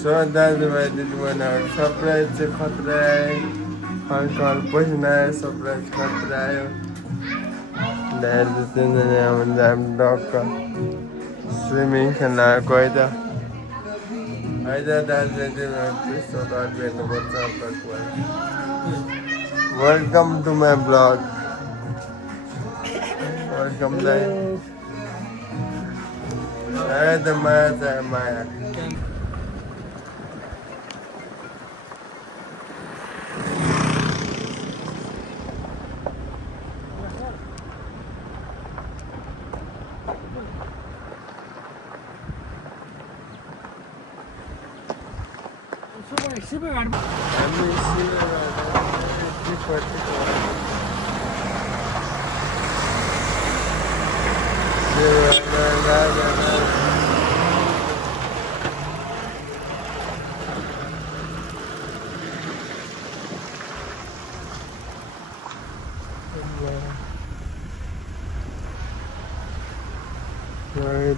So दाजुभाइ दिदीबहिनीहरू surprise चाहिँ खतरा आयो हल्का पसिना आयो सरप्राइज खतरा आयो दाजु तिनजना भन्छ हामी डक्क स्विमिङ खेल्न आएको है त दाजुभाइ दिदीबहिनी त्यस्तो गरिदिनुपर्छ welcome to my blog welcome दाइ त माया चाहिँ माया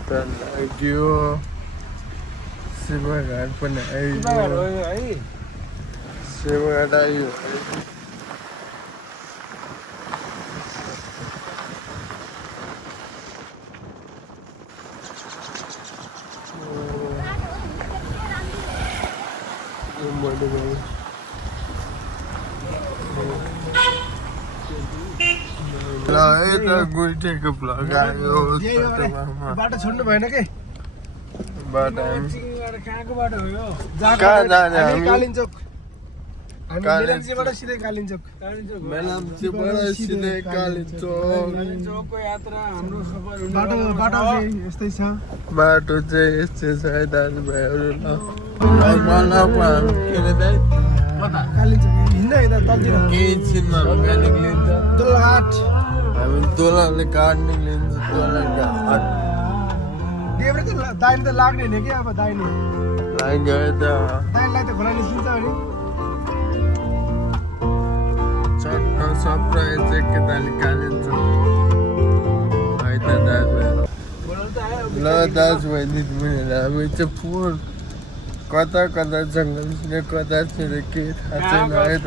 लाग्यो शिवघाट पनि आइयो शिवघाट आइयो ल यता गुल्टेको भ्लग आयो बाटो छोड्नु भएन के बाटो कहाँको बाटो हो यो कहाँ जाने हामी कालिन्चोक मेलम्चीबाट सिधै कालिन्चोक मेलम्चीबाट सिधै कालिन्चोक कालिन्चोकको यात्रा हाम्रो सफल हुने बाटो चाहिँ यस्तै छ बाटो चाहिँ यस्तै छ है दाजुभाइहरू कालिन्चोक हिँड्न यता तलतिर केही छिनमा हामी निक्लिन्छ दोलघाट हामी दोलाले काट निक्लिन्छ दोलाले घाट देब्रे त दाहिने त लाग्ने नि के अब दाहिने लाग्यो त दाहिनेलाई त खोला निस्किन्छ भने चट्ट सरप्राइज एकताले कालिन्छ है त दाजुभाइ ल दाजुभाइ दिदीबहिनीहरू हामी चाहिँ फुल कता कता जङ्गल छिरे कता छिरे केही थाहा छैन है त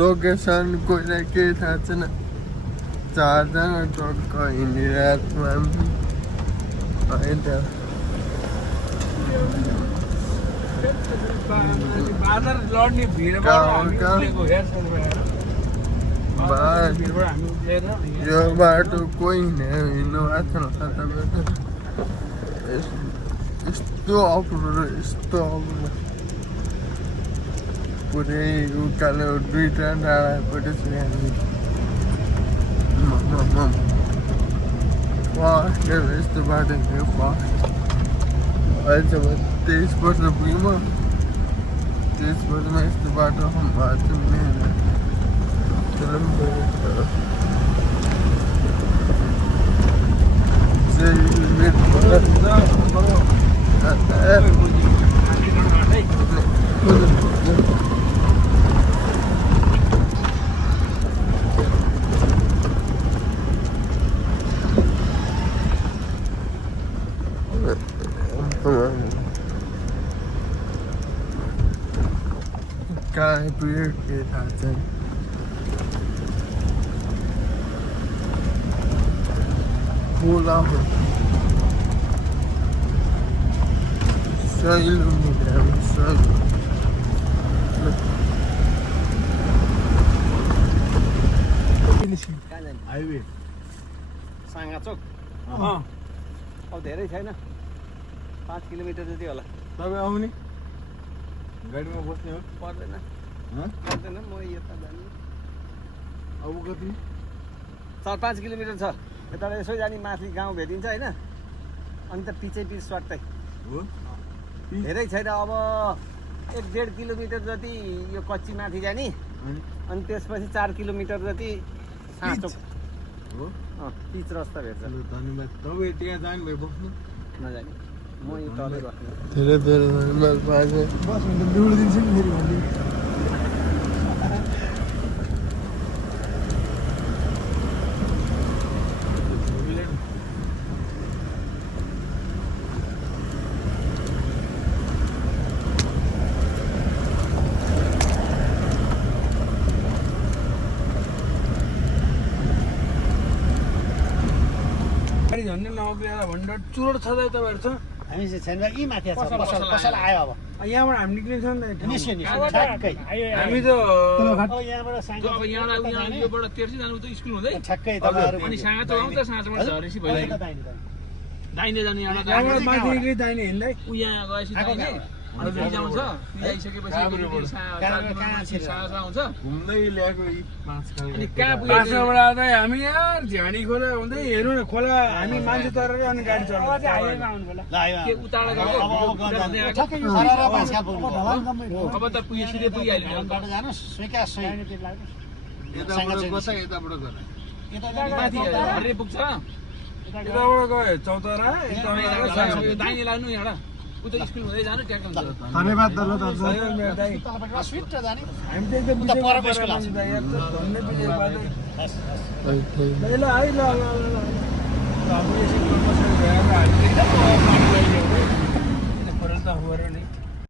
लोकेसन कोहीलाई केही थाहा छैन चारजना टक्क हिँडिरहेको छौँ हामी है त यो बाटो कोही हिँड्नु भएको छ तपाईँको यस्तो अप्रो यस्तो अप्रो पुरै उकालो दुईवटा डाँडापट्टि छ हामी फर्स्ट यस्तो बाटो थियो फर्स्ट अहिलेसम्म 23 वर्ष पुग्यो म 23 वर्षमा यस्तो बाटो भएको कहाँ पुग्यो के थाहा छैन खोला हो सहिलो हाइवे साङ्गाचोक अब धेरै छैन 5 किलोमिटर जति होला तपाईँ आउने गाडीमा बस्ने हो पर्दैन पर्दैन म यता जाने अब कति 4-5 किलोमिटर छ यता यसो जाने माथि गाउँ भेटिन्छ होइन अनि त पिछै स्वाटै हो धेरै छैन अब 1-1.5 किलोमिटर जति यो कच्ची माथि जाने अनि त्यसपछि 4 किलोमिटर जति साँचोक हो पिच रस्ता भेट्छ धन्यवाद तपाईँ त्यहाँ जानु भयो बस्नु नजाने म यो तलै बस्ने धेरै धेरै धन्यवाद बाजे बस भने त बिउड दिन्छु नि फेरि भन्दै उक्लिएर भण्डार चुरोट छ त तपाईँहरू छ हामी चाहिँ छैन यी माथि छ पसल आयो अब यहाँबाट हामी निक्लिन्छ नि त निस्क्यो ठ्याक्कै हामी त अब यहाँबाट साङ्गा अब यहाँलाई उहाँ योबाट तेर्सी जानु त स्कुल हुँदै ठ्याक्कै तपाईँहरू अनि साँचो आउँछ साँचोबाट झरेसी भइरहेको दाहिने जाने यहाँबाट यहाँबाट माथि निक्ली दाहिने हिँड्दै ऊ यहाँ गएपछि दाहिने अनि फेरि आउँछ आइसकेपछि आउँछ घुम्दै ल्याएको यी माछ खाने अनि कहाँ पुग्यो बाँसबाट आउँदा हामी यार झ्याडी खोला हुँदै हेर्नु न खोला हामी मान्छे तरेर अनि गाडी चढ्छ के उताबाट गएको ठ्याक्कै यो सारा बाँसका पुग्नु अब त पुग्यो सिधै पुगिहाल्यो बाटो जानुहोस् सुइका सुई यताबाट कता यताबाट गएर माथि हर्रे पुग्छ यताबाट गयो चौतारा यताबाट दाहिने लाग्नु यहाँबाट उता स्कुल हुँदै जानु ट्याक्क हुन्छ धन्यवाद दादा दाइ स्विट जाने हामी त एकदम उता परको स्कुल आउँछ। यार धन्य विजय बाटो है ल है ल ल ल ल हामी यसै